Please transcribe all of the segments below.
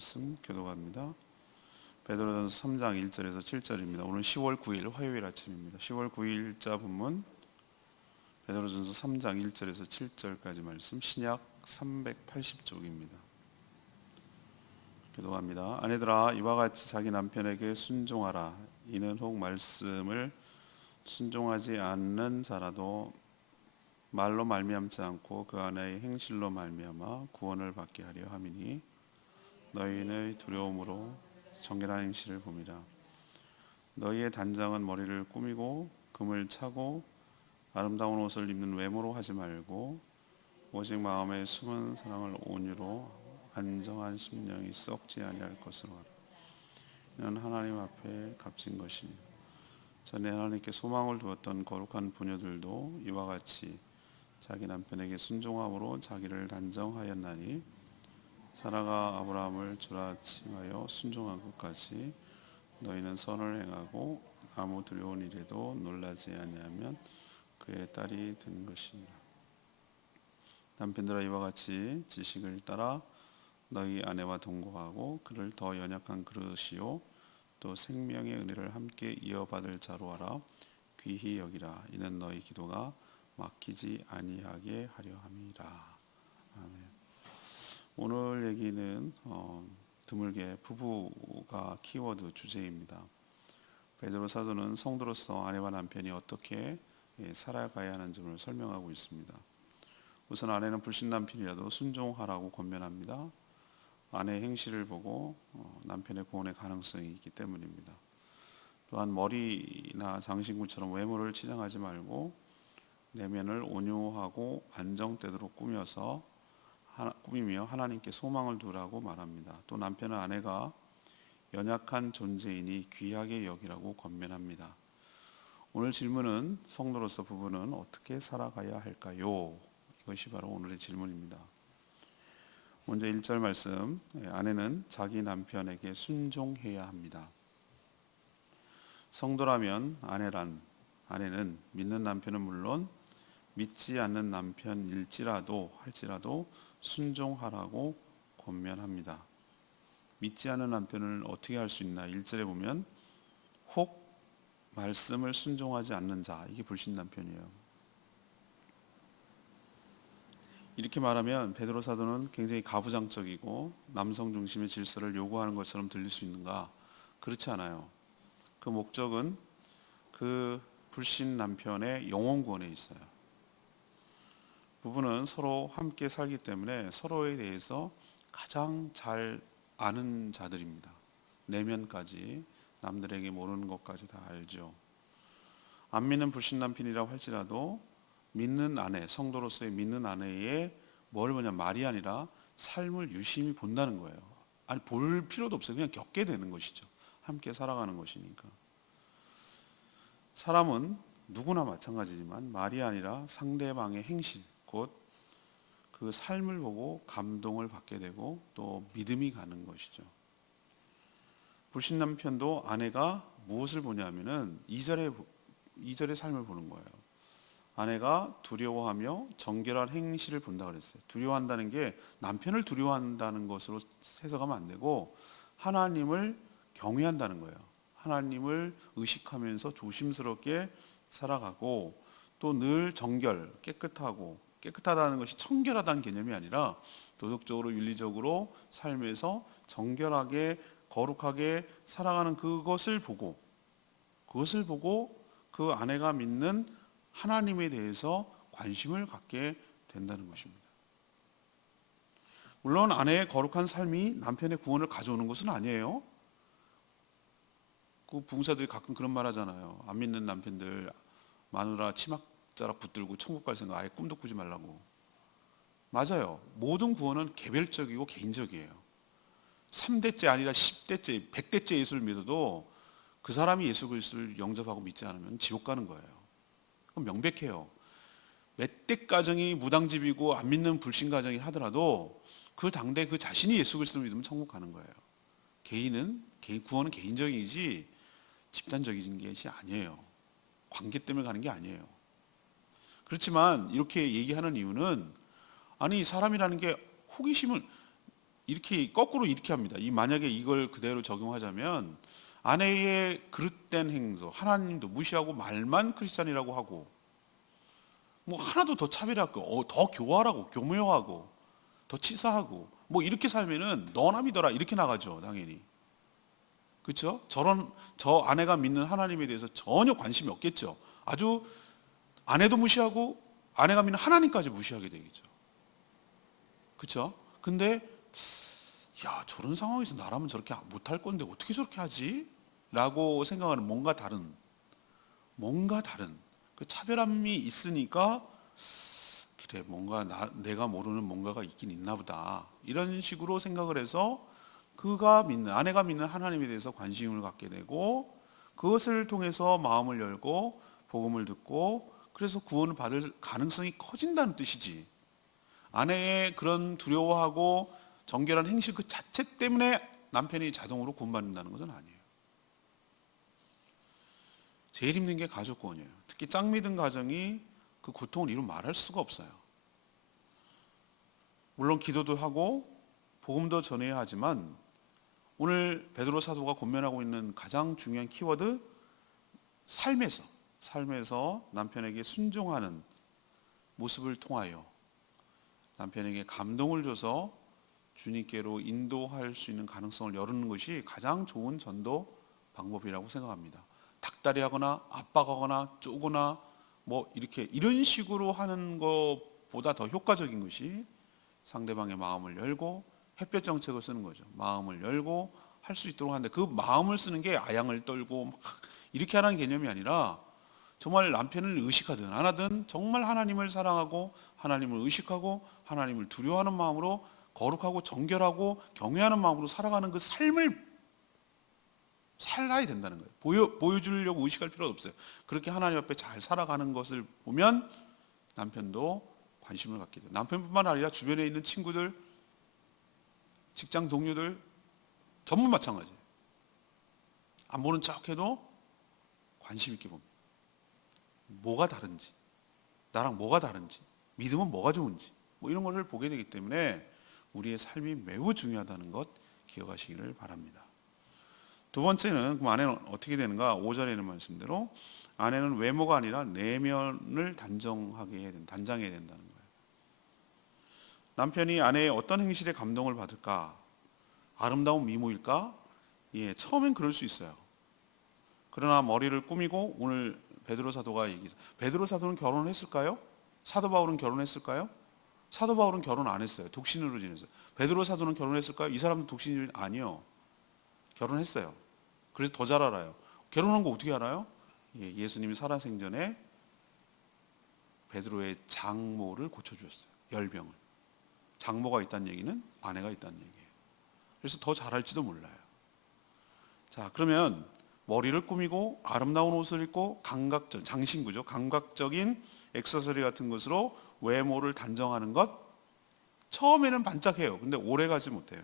말씀 교도갑니다. 베드로전서 3장 1절에서 7절입니다. 오늘 10월 9일 화요일 아침입니다. 10월 9일자 본문 베드로전서 3장 1절에서 7절까지 말씀, 신약 380쪽입니다. 교도합니다. 아내들아, 이와 같이 자기 남편에게 순종하라. 이는 혹 말씀을 순종하지 않는 자라도 말로 말미암지 않고 그 아내의 행실로 말미암아 구원을 받게 하려 함이니 너희의 두려움으로 정결한 행실을 봄이라. 너희의 단장은 머리를 꾸미고 금을 차고 아름다운 옷을 입는 외모로 하지 말고 오직 마음에 숨은 사랑을 온유로 안정한 심령이 썩지 아니할 것으로 하라. 이는 하나님 앞에 값진 것이니 전에 하나님께 소망을 두었던 거룩한 부녀들도 이와 같이 자기 남편에게 순종함으로 자기를 단정하였나니 사라가 아브라함을 주라 칭하여 순종한 것까지 너희는 선을 행하고 아무 두려운 일에도 놀라지 아니하면 그의 딸이 된 것이니라. 남편들아, 이와 같이 지식을 따라 너희 아내와 동거하고 그를 더 연약한 그릇이요 또 생명의 은혜를 함께 이어받을 자로 하라. 귀히 여기라. 이는 너희 기도가 막히지 아니하게 하려 함이라. 아멘. 오늘 얘기는 드물게 부부가 키워드 주제입니다. 베드로 사도는 성도로서 아내와 남편이 어떻게 살아가야 하는 점을 설명하고 있습니다. 우선 아내는 불신 남편이라도 순종하라고 권면합니다. 아내의 행실을 보고 남편의 구원의 가능성이 있기 때문입니다. 또한 머리나 장신구처럼 외모를 치장하지 말고 내면을 온유하고 안정되도록 꾸미며 하나님께 소망을 두라고 말합니다. 또 남편은 아내가 연약한 존재이니 귀하게 여기라고 권면합니다. 오늘 질문은 성도로서 부부는 어떻게 살아가야 할까요? 이것이 바로 오늘의 질문입니다. 먼저 1절 말씀, 아내는 자기 남편에게 순종해야 합니다. 성도라면 아내는 믿는 남편은 물론 믿지 않는 남편일지라도 순종하라고 권면합니다. 믿지 않는 남편을 어떻게 할 수 있나? 1절에 보면 혹 말씀을 순종하지 않는 자, 이게 불신 남편이에요. 이렇게 말하면 베드로 사도는 굉장히 가부장적이고 남성 중심의 질서를 요구하는 것처럼 들릴 수 있는가? 그렇지 않아요. 그 목적은 그 불신 남편의 영혼 구원에 있어요. 부부는 서로 함께 살기 때문에 서로에 대해서 가장 잘 아는 자들입니다. 내면까지, 남들에게 모르는 것까지 다 알죠. 안 믿는 불신 남편이라고 할지라도 믿는 아내, 성도로서의 믿는 아내의 뭘 보냐, 말이 아니라 삶을 유심히 본다는 거예요. 아니, 볼 필요도 없어요. 그냥 겪게 되는 것이죠. 함께 살아가는 것이니까. 사람은 누구나 마찬가지지만 말이 아니라 상대방의 행실, 곧 그 삶을 보고 감동을 받게 되고 또 믿음이 가는 것이죠. 불신 남편도 아내가 무엇을 보냐면은 2절의 삶을 보는 거예요. 아내가 두려워하며 정결한 행실을 본다 그랬어요. 두려워한다는 게 남편을 두려워한다는 것으로 해석하면 안 되고 하나님을 경외한다는 거예요. 하나님을 의식하면서 조심스럽게 살아가고 또 늘 깨끗하다는 것이 청결하다는 개념이 아니라 도덕적으로 윤리적으로 삶에서 정결하게 거룩하게 살아가는 그것을 보고 그 아내가 믿는 하나님에 대해서 관심을 갖게 된다는 것입니다. 물론 아내의 거룩한 삶이 남편의 구원을 가져오는 것은 아니에요. 그 부흥사들이 가끔 그런 말 하잖아요. 안 믿는 남편들 마누라 치맛자락 붙들고 천국 갈 생각 아예 꿈도 꾸지 말라고. 맞아요. 모든 구원은 개별적이고 개인적이에요. 3대째 아니라 10대째, 100대째 예수를 믿어도 그 사람이 예수 그리스도를 영접하고 믿지 않으면 지옥 가는 거예요. 그건 명백해요. 몇 대 가정이 무당집이고 안 믿는 불신 가정이 하더라도 그 당대 그 자신이 예수 그리스도를 믿으면 천국 가는 거예요. 구원은 개인적이지 집단적인 것이 아니에요. 관계 때문에 가는 게 아니에요. 그렇지만 이렇게 얘기하는 이유는 아니 사람이라는 게 호기심을 이렇게 거꾸로 이렇게 합니다. 만약에 이걸 그대로 적용하자면 아내의 그릇된 행동, 하나님도 무시하고 말만 크리스찬이라고 하고 뭐 하나도 더 차별하고 더 교활하고 교묘하고 더 치사하고 뭐 이렇게 살면은 너나 믿어라 이렇게 나가죠, 당연히. 그렇죠? 저 아내가 믿는 하나님에 대해서 전혀 관심이 없겠죠. 아주 아내도 무시하고 아내가 믿는 하나님까지 무시하게 되겠죠. 그렇죠? 근데 야, 저런 상황에서 나라면 저렇게 못할 건데 어떻게 저렇게 하지? 라고 생각하는 뭔가 다른 그 차별함이 있으니까 그래, 뭔가 내가 모르는 뭔가가 있긴 있나 보다, 이런 식으로 생각을 해서 아내가 믿는 하나님에 대해서 관심을 갖게 되고, 그것을 통해서 마음을 열고 복음을 듣고, 그래서 구원을 받을 가능성이 커진다는 뜻이지, 아내의 그런 두려워하고 정결한 행실 그 자체 때문에 남편이 자동으로 구원받는다는 것은 아니에요. 제일 힘든 게 가족구원이에요. 특히 짝 믿은 가정이 그 고통을 이루 말할 수가 없어요. 물론 기도도 하고 복음도 전해야 하지만 오늘 베드로 사도가 권면하고 있는 가장 중요한 키워드, 삶에서 남편에게 순종하는 모습을 통하여 남편에게 감동을 줘서 주님께로 인도할 수 있는 가능성을 열는 것이 가장 좋은 전도 방법이라고 생각합니다. 닭다리 하거나 압박하거나 쪼거나 뭐 이런 식으로 하는 것보다 더 효과적인 것이 상대방의 마음을 열고 햇볕 정책을 쓰는 거죠. 마음을 열고 할 수 있도록 하는데, 그 마음을 쓰는 게 아양을 떨고 막 이렇게 하라는 개념이 아니라 정말 남편을 의식하든 안 하든 정말 하나님을 사랑하고 하나님을 의식하고 하나님을 두려워하는 마음으로 거룩하고 정결하고 경외하는 마음으로 살아가는 그 삶을 살아야 된다는 거예요. 보여주려고 의식할 필요가 없어요. 그렇게 하나님 앞에 잘 살아가는 것을 보면 남편도 관심을 갖게 돼요. 남편뿐만 아니라 주변에 있는 친구들, 직장 동료들 전부 마찬가지예요. 안 보는 척해도 관심 있게 봅니다. 뭐가 다른지, 나랑 뭐가 다른지, 믿음은 뭐가 좋은지 뭐 이런 것을 보게 되기 때문에 우리의 삶이 매우 중요하다는 것 기억하시기를 바랍니다. 두 번째는 그럼 아내는 어떻게 되는가? 5절에 있는 말씀대로 아내는 외모가 아니라 내면을 단장해야 된다는 거예요. 남편이 아내의 어떤 행실에 감동을 받을까? 아름다운 미모일까? 예, 처음엔 그럴 수 있어요. 그러나 머리를 꾸미고, 오늘 베드로 사도가 얘기해서, 베드로 사도는 결혼을 했을까요? 사도 바울은 결혼했을까요? 사도 바울은 결혼 안 했어요. 독신으로 지냈어요. 베드로 사도는 결혼했을까요? 이 사람도 독신이 아니요. 결혼했어요. 그래서 더 잘 알아요. 결혼한 거 어떻게 알아요? 예수님이 살아생전에 베드로의 장모를 고쳐주었어요. 열병을. 장모가 있다는 얘기는 아내가 있다는 얘기예요. 그래서 더 잘할지도 몰라요. 자, 그러면 머리를 꾸미고 아름다운 옷을 입고 장신구죠. 감각적인 액세서리 같은 것으로 외모를 단정하는 것, 처음에는 반짝해요. 근데 오래 가지 못해요.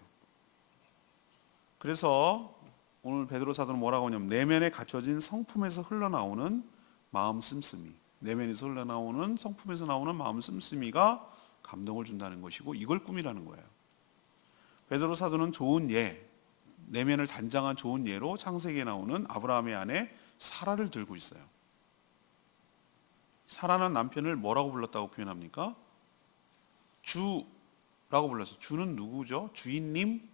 그래서 오늘 베드로 사도는 뭐라고 하냐면, 내면에 갖춰진 성품에서 흘러나오는 마음 씀씀이, 내면에서 흘러나오는 성품에서 나오는 마음 씀씀이가 감동을 준다는 것이고, 이걸 꾸미라는 거예요. 베드로 사도는 좋은 내면을 단장한 좋은 예로 창세기에 나오는 아브라함의 아내 사라를 들고 있어요. 사라는 남편을 뭐라고 불렀다고 표현합니까? 주라고 불렀어요. 주는 누구죠? 주인님,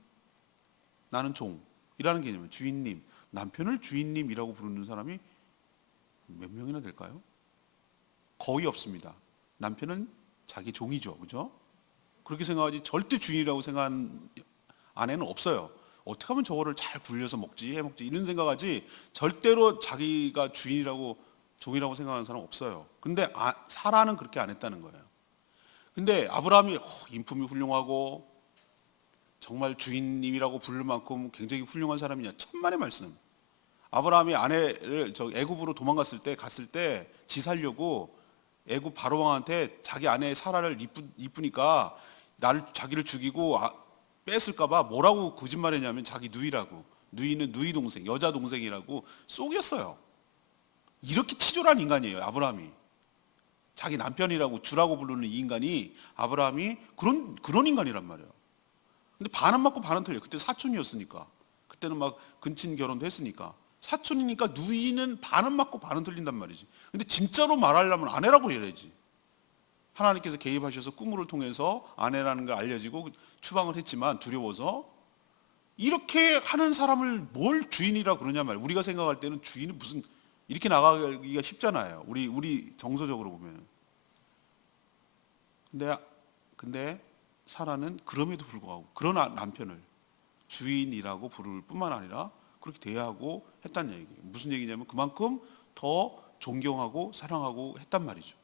나는 종이라는 개념이에요. 주인님, 남편을 주인님이라고 부르는 사람이 몇 명이나 될까요? 거의 없습니다. 남편은 자기 종이죠, 그죠? 그렇게 생각하지 절대 주인이라고 생각하는 아내는 없어요. 어떻게 하면 저거를 잘 굴려서 해먹지 이런 생각하지 절대로 자기가 주인이라고 종이라고 생각하는 사람 없어요. 근데 사라는 그렇게 안 했다는 거예요. 근데 아브라함이 인품이 훌륭하고 정말 주인님이라고 부를 만큼 굉장히 훌륭한 사람이냐, 천만의 말씀. 아브라함이 아내를 애굽으로 갔을 때 지 살려고 애굽 바로왕한테 자기 아내 사라를 이쁘니까 자기를 죽이고 뺐을까봐 뭐라고 거짓말했냐면 자기 누이는 누이 동생, 여자 동생이라고 속였어요. 이렇게 치졸한 인간이에요, 아브라함이. 자기 남편이라고 주라고 부르는 이 인간이, 아브라함이 그런 인간이란 말이에요. 근데 반은 맞고 반은 틀려. 그때 사촌이었으니까. 그때는 막 근친 결혼도 했으니까. 사촌이니까 누이는 반은 맞고 반은 틀린단 말이지. 근데 진짜로 말하려면 아내라고 해야지. 하나님께서 개입하셔서 꿈을 통해서 아내라는 걸 알려지고 추방을 했지만 두려워서 이렇게 하는 사람을 뭘 주인이라 그러냐 말이에요. 우리가 생각할 때는 주인은 무슨 이렇게 나가기가 쉽잖아요. 우리 정서적으로 보면. 근데 사라는 그럼에도 불구하고 그런 남편을 주인이라고 부를 뿐만 아니라 그렇게 대하고 했다는 얘기예요. 무슨 얘기냐면 그만큼 더 존경하고 사랑하고 했단 말이죠.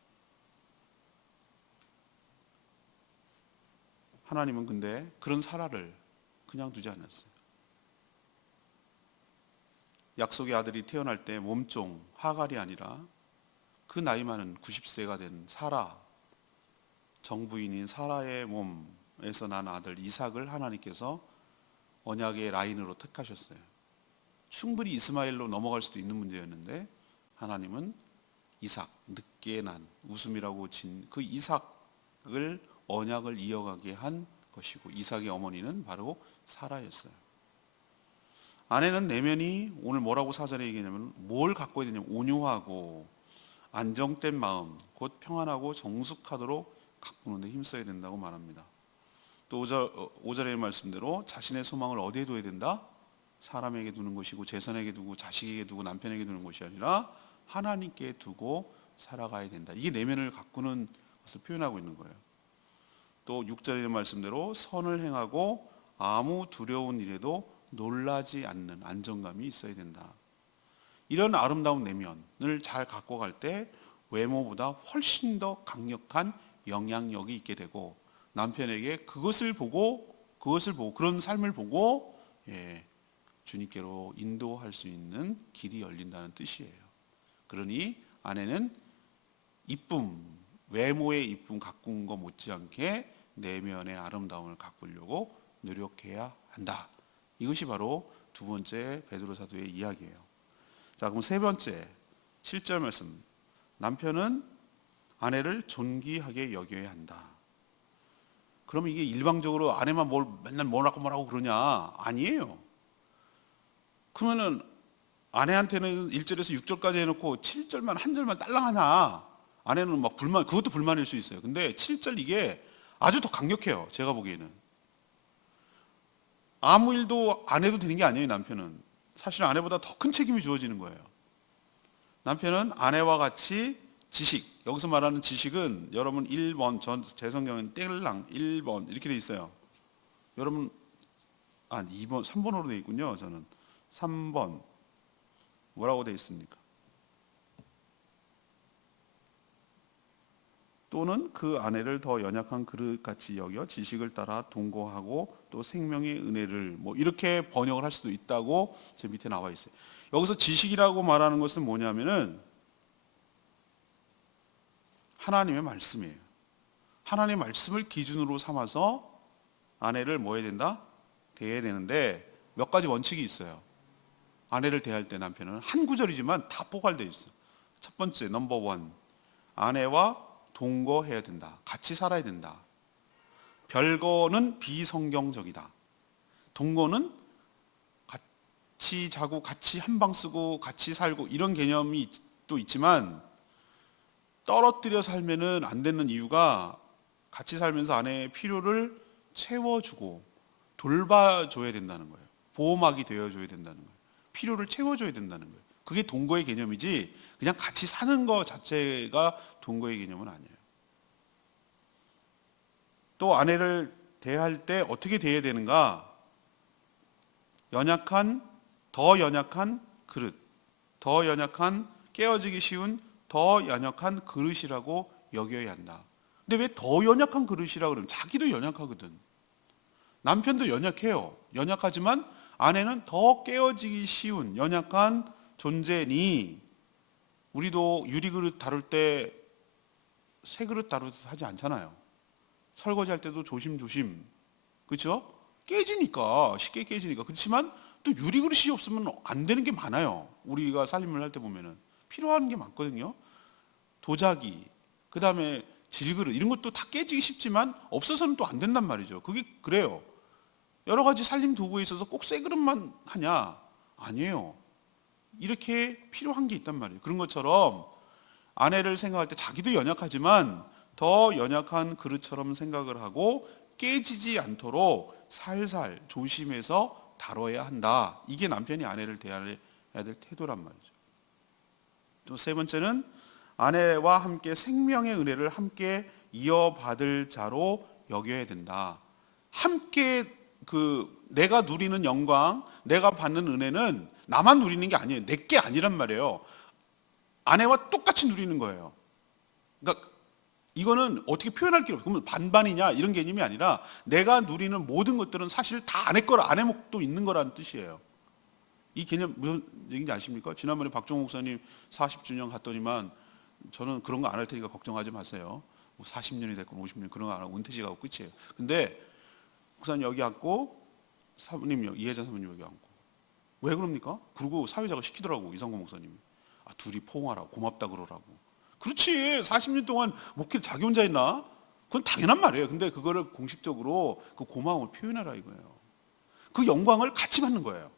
하나님은 근데 그런 사라를 그냥 두지 않았어요. 약속의 아들이 태어날 때 몸종 하갈이 아니라 그 나이 많은 90세가 된 사라, 정부인인 사라의 몸에서 난 아들 이삭을 하나님께서 언약의 라인으로 택하셨어요. 충분히 이스마엘로 넘어갈 수도 있는 문제였는데 하나님은 이삭, 늦게 난 웃음이라고 진 그 이삭을 언약을 이어가게 한 것이고 이삭의 어머니는 바로 사라였어요. 아내는 내면이 오늘 뭐라고 사전에 얘기하냐면 뭘 갖고 있느냐 온유하고 안정된 마음 곧 평안하고 정숙하도록 가꾸는 데 힘써야 된다고 말합니다. 또 5절의 말씀대로 자신의 소망을 어디에 둬야 된다? 사람에게 두는 것이고 재산에게 두고 자식에게 두고 남편에게 두는 것이 아니라 하나님께 두고 살아가야 된다. 이게 내면을 가꾸는 것을 표현하고 있는 거예요. 또 6절의 말씀대로 선을 행하고 아무 두려운 일에도 놀라지 않는 안정감이 있어야 된다. 이런 아름다운 내면을 잘 갖고 갈 때 외모보다 훨씬 더 강력한 영향력이 있게 되고 남편에게 그것을 보고 그런 삶을 보고 주님께로 인도할 수 있는 길이 열린다는 뜻이에요. 그러니 아내는 이쁨, 외모의 이쁨 가꾼 거 못지않게 내면의 아름다움을 가꾸려고 노력해야 한다. 이것이 바로 두 번째 베드로 사도의 이야기예요. 자, 그럼 세 번째 7절 말씀. 남편은 아내를 존귀하게 여겨야 한다. 그러면 이게 일방적으로 아내만 맨날 뭐라고 그러냐? 아니에요. 그러면은 아내한테는 1절에서 6절까지 해놓고 7절만 한 절만 딸랑하나? 아내는 막 그것도 불만일 수 있어요. 근데 7절 이게 아주 더 강력해요. 제가 보기에는. 아무 일도 안 해도 되는 게 아니에요, 남편은. 사실 아내보다 더 큰 책임이 주어지는 거예요. 남편은 아내와 같이 지식, 여기서 말하는 지식은 여러분 1번, 제 성경은 땡랑 1번 이렇게 돼 있어요. 여러분 2번, 3번으로 돼 있군요. 저는 3번 뭐라고 돼 있습니까? 또는 그 아내를 더 연약한 그릇같이 여겨 지식을 따라 동거하고 또 생명의 은혜를 이렇게 번역을 할 수도 있다고 제 밑에 나와 있어요. 여기서 지식이라고 말하는 것은 뭐냐면은 하나님의 말씀이에요. 하나님의 말씀을 기준으로 삼아서 아내를 뭐 해야 된다? 대해야 되는데 몇 가지 원칙이 있어요. 아내를 대할 때 남편은 한 구절이지만 다 포괄되어 있어요. 첫 번째 넘버 원, 아내와 동거해야 된다. 같이 살아야 된다. 별거는 비성경적이다. 동거는 같이 자고 같이 한 방 쓰고 같이 살고 이런 개념이 또 있지만 떨어뜨려 살면은 안 되는 이유가 같이 살면서 아내의 필요를 채워주고 돌봐줘야 된다는 거예요. 보호막이 되어줘야 된다는 거예요. 필요를 채워줘야 된다는 거예요. 그게 동거의 개념이지 그냥 같이 사는 것 자체가 동거의 개념은 아니에요. 또 아내를 대할 때 어떻게 대해야 되는가? 더 연약한 그릇, 더 연약한 깨어지기 쉬운 더 연약한 그릇이라고 여겨야 한다. 근데 왜 더 연약한 그릇이라고 그러면 자기도 연약하거든. 남편도 연약해요. 연약하지만 아내는 더 깨어지기 쉬운 연약한 존재니 우리도 유리그릇 다룰 때 새 그릇 다루듯 하지 않잖아요. 설거지할 때도 조심조심. 그렇죠? 깨지니까 쉽게 깨지니까. 그렇지만 또 유리그릇이 없으면 안 되는 게 많아요. 우리가 살림을 할 때 보면은 필요한 게 많거든요. 도자기, 그 다음에 질그릇 이런 것도 다 깨지기 쉽지만 없어서는 또 안 된단 말이죠. 그게 그래요. 여러 가지 살림 도구에 있어서 꼭 새 그릇만 하냐? 아니에요. 이렇게 필요한 게 있단 말이에요. 그런 것처럼 아내를 생각할 때 자기도 연약하지만 더 연약한 그릇처럼 생각을 하고 깨지지 않도록 살살 조심해서 다뤄야 한다. 이게 남편이 아내를 대해야 될 태도란 말이죠. 또 세 번째는 아내와 함께 생명의 은혜를 함께 이어받을 자로 여겨야 된다. 함께 내가 누리는 영광, 내가 받는 은혜는 나만 누리는 게 아니에요. 내게 아니란 말이에요. 아내와 똑같이 누리는 거예요. 그러니까 이거는 어떻게 표현할 길이 없어요. 그러면 반반이냐 이런 개념이 아니라 내가 누리는 모든 것들은 사실 다 아내 거라, 아내 몫도 있는 거라는 뜻이에요. 이 개념 무슨 얘기인지 아십니까? 지난번에 박종호 목사님 40주년 갔더니만 저는 그런 거 안 할 테니까 걱정하지 마세요. 뭐 40년이 됐건 50년 그런 거 안 하고 은퇴식하고 끝이에요. 근데 목사님 여기 앉고 사모님 이혜자 사모님 여기 앉고 왜 그럽니까? 그리고 사회자가 시키더라고 이상권 목사님이. 둘이 포옹하라고 고맙다 그러라고. 그렇지 40년 동안 목회를 자기 혼자 했나? 그건 당연한 말이에요. 근데 그거를 공식적으로 그 고마움을 표현하라 이거예요. 그 영광을 같이 받는 거예요.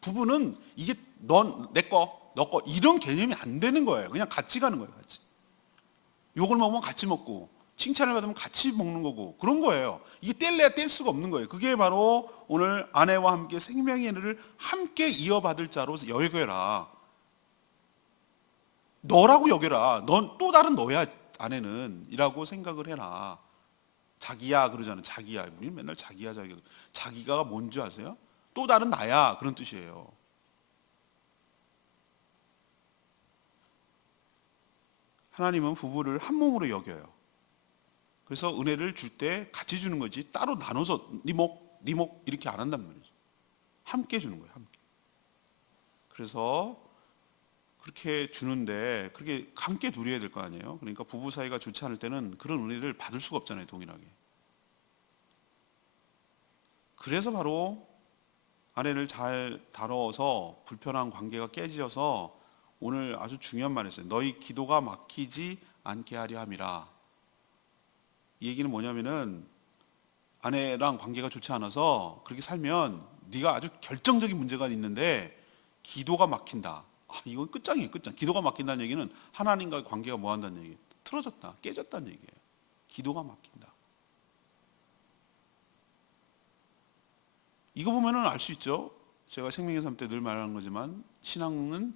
부부는 이게 넌 내 거, 너 거 이런 개념이 안 되는 거예요. 그냥 같이 가는 거예요. 같이. 욕을 먹으면 같이 먹고 칭찬을 받으면 같이 먹는 거고 그런 거예요. 이게 뗄래야 뗄 수가 없는 거예요. 그게 바로 오늘 아내와 함께 생명의 은혜를 함께 이어받을 자로 여겨라. 너라고 여겨라. 넌 또 다른 너야 아내는 이라고 생각을 해라. 자기야 그러잖아요. 자기야. 우리는 맨날 자기야 자기야. 자기가 뭔지 아세요? 또 다른 나야 그런 뜻이에요. 하나님은 부부를 한 몸으로 여겨요. 그래서 은혜를 줄 때 같이 주는 거지 따로 나눠서 네 목 이렇게 안 한단 말이죠. 함께 주는 거예요. 함께. 그래서 그렇게 주는데 그렇게 함께 누려야 될 거 아니에요. 그러니까 부부 사이가 좋지 않을 때는 그런 은혜를 받을 수가 없잖아요. 동일하게. 그래서 바로 아내를 잘 다뤄서 불편한 관계가 깨져서 오늘 아주 중요한 말 했어요. 너희 기도가 막히지 않게 하려 함이라. 이 얘기는 뭐냐면은 아내랑 관계가 좋지 않아서 그렇게 살면 네가 아주 결정적인 문제가 있는데 기도가 막힌다. 이건 끝장이에요. 끝장. 기도가 막힌다는 얘기는 하나님과의 관계가 뭐 한다는 얘기예요. 틀어졌다. 깨졌다는 얘기예요. 기도가 막힌다. 이거 보면은 알 수 있죠. 제가 생명의 삶 때 늘 말하는 거지만 신앙은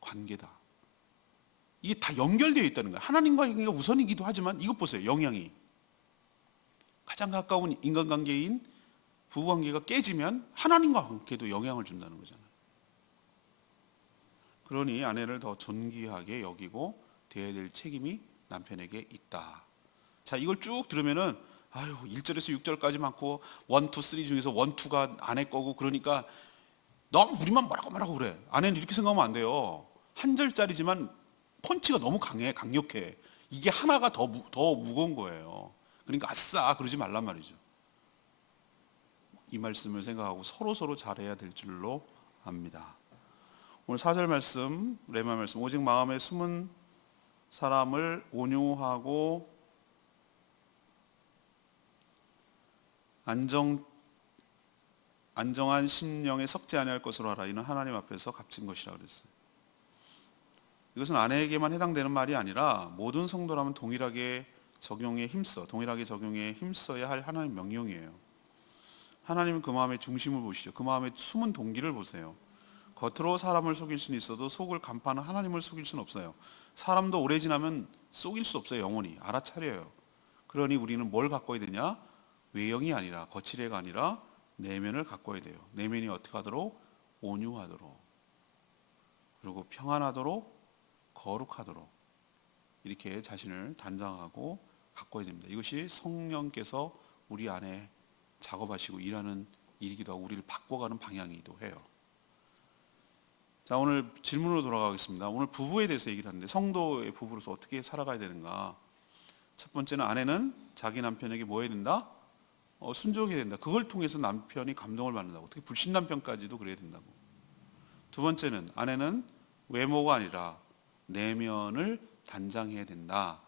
관계다. 이게 다 연결되어 있다는 거예요. 하나님과의 관계가 우선이기도 하지만 이것 보세요. 영향이. 가장 가까운 인간관계인 부부관계가 깨지면 하나님과 관계도 영향을 준다는 거잖아요. 그러니 아내를 더 존귀하게 여기고 대해야 될 책임이 남편에게 있다. 자, 이걸 쭉 들으면은 1절에서 6절까지 많고 1, 2, 3 중에서 1, 2가 아내 거고 그러니까 너무 우리만 뭐라고 그래. 아내는 이렇게 생각하면 안 돼요. 한 절짜리지만 펀치가 너무 강력해. 이게 하나가 더 무거운 거예요. 그러니까 아싸 그러지 말란 말이죠. 이 말씀을 생각하고 서로 잘해야 될 줄로 압니다. 오늘 4절 말씀, 레마 말씀. 오직 마음에 숨은 사람을 온유하고 안정한 심령에 썩지 아니할 것으로 하라. 이는 하나님 앞에서 값진 것이라 그랬어요. 이것은 아내에게만 해당되는 말이 아니라 모든 성도라면 동일하게 적용에 힘써야 할 하나님 명령이에요. 하나님은 그 마음의 중심을 보시죠. 그 마음의 숨은 동기를 보세요. 겉으로 사람을 속일 수는 있어도 속을 간파하는 하나님을 속일 수는 없어요. 사람도 오래 지나면 속일 수 없어요. 영원히 알아차려요. 그러니 우리는 뭘 가꿔야 되냐? 외형이 아니라 거칠애가 아니라 내면을 가꿔야 돼요. 내면이 어떻게 하도록? 온유하도록, 그리고 평안하도록, 거룩하도록 이렇게 자신을 단장하고 가꿔야 됩니다. 이것이 성령께서 우리 안에 작업하시고 일하는 일이기도 하고 우리를 바꿔가는 방향이기도 해요. 자, 오늘 질문으로 돌아가겠습니다. 오늘 부부에 대해서 얘기를 하는데 성도의 부부로서 어떻게 살아가야 되는가? 첫 번째는 아내는 자기 남편에게 뭐 해야 된다? 순종해야 된다. 그걸 통해서 남편이 감동을 받는다고. 특히 불신 남편까지도 그래야 된다고. 두 번째는 아내는 외모가 아니라 내면을 단장해야 된다.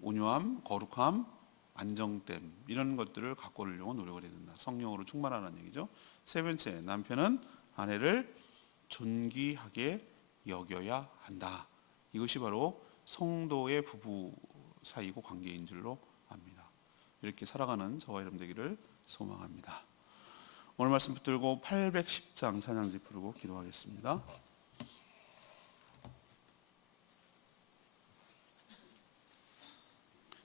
온유함, 거룩함, 안정됨 이런 것들을 갖고 오려고 노력을 해야 된다. 성령으로 충만하는 얘기죠. 세 번째, 남편은 아내를 존귀하게 여겨야 한다. 이것이 바로 성도의 부부 사이고 관계인 줄로 압니다. 이렇게 살아가는 저와 여러분 되기를 소망합니다. 오늘 말씀 붙들고 810장 찬양지 부르고 기도하겠습니다.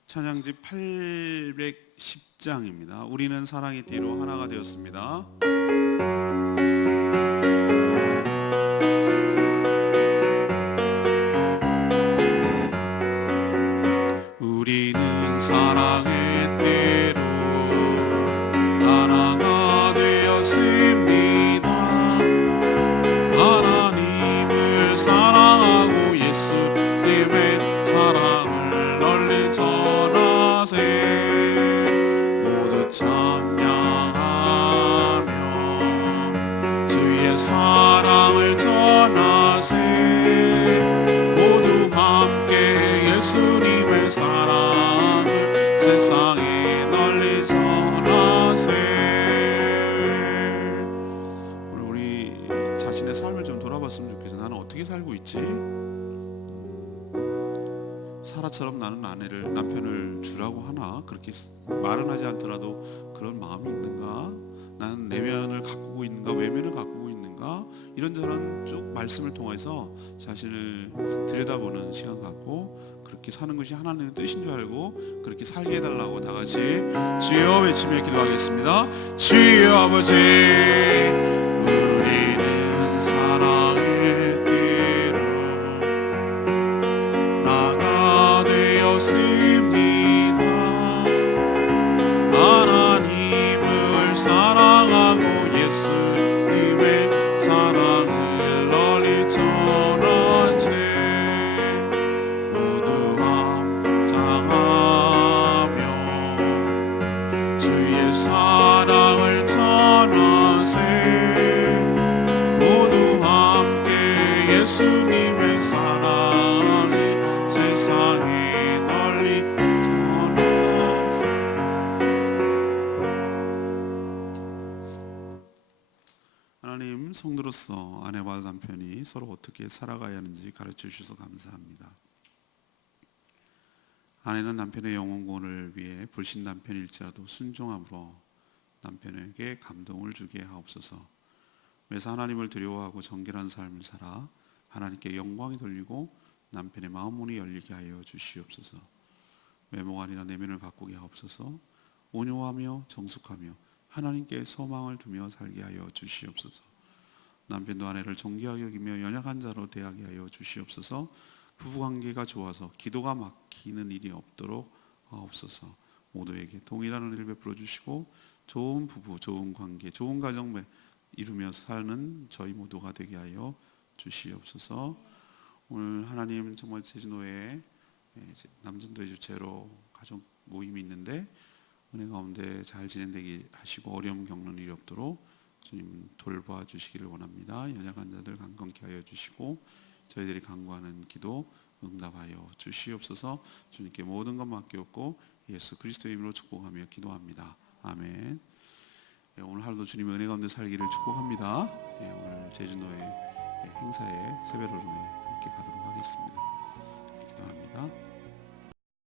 찬양지 810장입니다. 우리는 사랑의 띠로 하나가 되었습니다. 우리는 사랑의 띠로 하나가 되었습니다. 하나님을 사랑하고 예수님의 사랑을 널리 전하세. 모두 찬양하며 주의 사랑을 전하세. 모두 함께 예수님의 사랑을 세상에 널리 전하세. 우리 자신의 삶을 좀 돌아봤으면 좋겠어요. 나는 어떻게 살고 있지? 사라처럼 나는 남편을 주라고 하나? 그렇게 말은 하지 않더라도 그런 마음이 있는가? 나는 내면을 가꾸고 있는가? 외면을 가꾸고 있는가? 이런저런 쭉 말씀을 통해서 자신을 들여다보는 시간 갖고 그렇게 사는 것이 하나님의 뜻인 줄 알고 그렇게 살게 해달라고 다 같이 주여 외치며 기도하겠습니다. 주여 아버지, 우리는 사랑의 띠로 나가 되었습니다. 하나님을 사랑하고 예수님의 사랑을 널리 전하세. 모두 함장하며 주의 사랑을 전하세. 모두 함께 예수님의 사랑을 세상에 널리 전하세. 하나님, 성도로서 아내와 남편이 서로 어떻게 살아가야 하는지 가르쳐 주셔서 감사합니다. 아내는 남편의 영혼구원을 위해 불신 남편일지라도 순종함으로 남편에게 감동을 주게 하옵소서. 매사 하나님을 두려워하고 정결한 삶을 살아 하나님께 영광이 돌리고 남편의 마음 문이 열리게 하여 주시옵소서. 외모가 아니라 내면을 가꾸게 하옵소서. 온유하며 정숙하며 하나님께 소망을 두며 살게 하여 주시옵소서. 남편도 아내를 존귀하게 여기며 연약한 자로 대하게 하여 주시옵소서. 부부관계가 좋아서 기도가 막히는 일이 없도록 하옵소서. 모두에게 동일한 은혜를 베풀어 주시고 좋은 부부, 좋은 관계, 좋은 가정 이루며 사는 저희 모두가 되게 하여 주시옵소서. 오늘 하나님 정말 제주노예 남전도의 주체로 가족 모임이 있는데 은혜 가운데 잘 진행되게 하시고 어려움 겪는 일이 없도록 주님 돌봐 주시기를 원합니다. 연약한 자들 강건케 하여 주시고 저희들이 간구하는 기도 응답하여 주시옵소서. 주님께 모든 것 맡겼고 예수 그리스도의 이름으로 축복하며 기도합니다. 아멘. 오늘 하루도 주님의 은혜 가운데 살기를 축복합니다. 오늘 제주노의 행사에 세배로름에 함께 가도록 하겠습니다. 기도합니다.